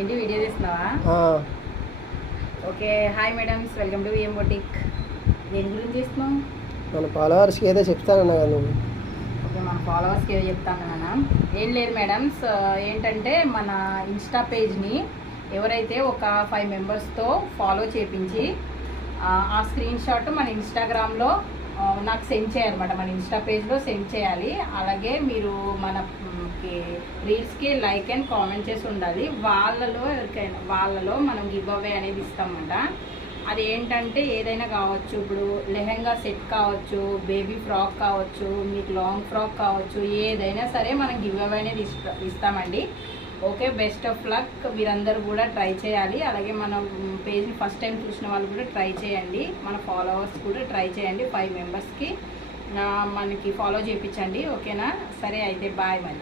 ఏంటి వీడియో తీస్తున్నావా? Okay, hi madams, welcome to VM boutique. దేని గురించి చేస్తున్నావు? మన ఫాలోవర్స్కి ఏదో చెప్తానన్నా కదా నువ్వు. ఓకే, మన ఫాలోవర్స్కి ఏదో చెప్తాను నాన్న. ఏం లేదు మేడమ్స్, ఏంటంటే మన ఇన్స్టా పేజ్ని ఎవరైతే ఒక 5 మెంబర్స్తో ఫాలో చేయించి ఆ స్క్రీన్ షాట్ మన ఇన్స్టాగ్రామ్లో నాకు సెండ్ చేయాలన్నమాట. మన ఇన్స్టా పేజ్లో సెండ్ చేయాలి. అలాగే మీరు మన రీల్స్కి లైక్ అండ్ కామెంట్ చేసి ఉండాలి. వాళ్ళలో మనం గివ్ అవే అనేది ఇస్తామన్నమాట. అది ఏంటంటే ఏదైనా కావచ్చు, ఇప్పుడు లెహెంగా సెట్ కావచ్చు, బేబీ ఫ్రాక్ కావచ్చు, మీకు లాంగ్ ఫ్రాక్ కావచ్చు, ఏదైనా సరే మనం గివ్ అవే అనేది ఇస్తామండి. Okay, best of luck. మీరందరూ కూడా ట్రై చేయాలి. అలాగే మన పేజ్ని ఫస్ట్ టైం చూసిన వాళ్ళు కూడా ట్రై చేయండి. మన ఫాలోవర్స్ కూడా ట్రై చేయండి. 5 మెంబర్స్కి మనకి ఫాలో చేయించండి. ఓకేనా? సరే అయితే బాయ్ మరి.